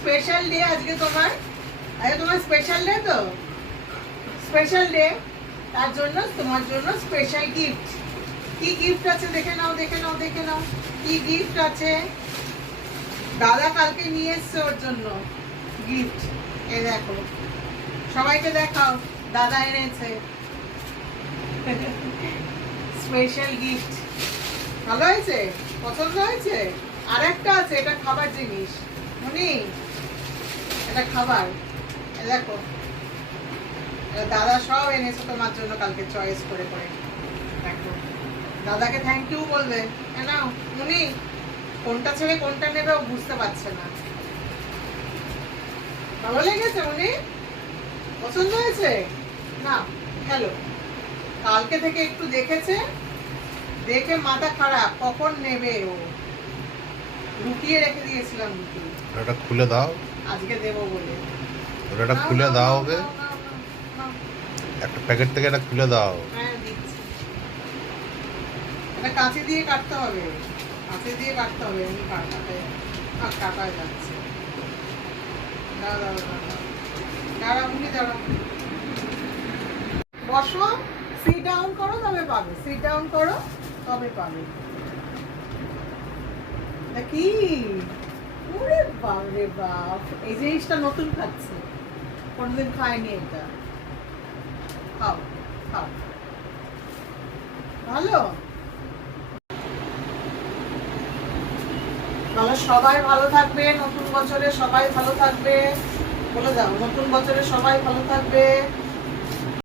Special day আজকে তোমার, আজকে তোমার স্পেশাল ডে তো, স্পেশাল ডে, তার জন্য তোমার জন্য স্পেশাল গিফট। কি গিফট আছে দেখে নাও, দেখে নাও, দেখে নাও কি গিফট আছে। দাদা কালকে নিয়ে এসছে ওর জন্য গিফট। এই দেখো, সবাইকে দেখাও, দাদা এনেছে স্পেশাল গিফট। ভালো হয়েছে? পছন্দ হয়েছে? আর একটা আছে, এটা খাবার জিনিস মনি, এটা খাবার। দেখো দাদা সব এনেছে তোমার জন্য কালকে চয়েস করে করে। দেখো দাদাকে থ্যাংক ইউ বলবে। নাও মনি, কোনটা ছেড়ে কোনটা নেবে ও বুঝতে পারছে না। ভালো লেগেছে মনি? পছন্দ হয়েছে? না হ্যালো, কালকে থেকে একটু দেখেছে, দেখে মাথা খারাপ, কখন নেবে ও, লুকিয়ে রেখে দিয়েছিলাম দুটো। ওটা খুলে দাও, আজকে দেবো বলে। ওটা খুলে দাও হবে, একটা প্যাকেট থেকে এটা খুলে দাও। হ্যাঁ দিচ্ছি, এটা কাঁচি দিয়ে কাটতে হবে, কাঁচি দিয়ে কাটতে হবে। এমনি কাটায় যাচ্ছে। দাঁড়াও দাঁড়াও উনি দাঁড়াও, বসো, সিট ডাউন করো তবে পাবে, সিট ডাউন করো তবে পাবে। কি ওরে বাপ রে বাপ, এই জিনিসটা নতুন খাচ্ছে, কোনদিন খায়নি এটা। খাও খাও, ভালো। তাহলে সবাই ভালো থাকবে, নতুন বছরে সবাই ভালো থাকবে, বলে দাও নতুন বছরে সবাই ভালো থাকবে।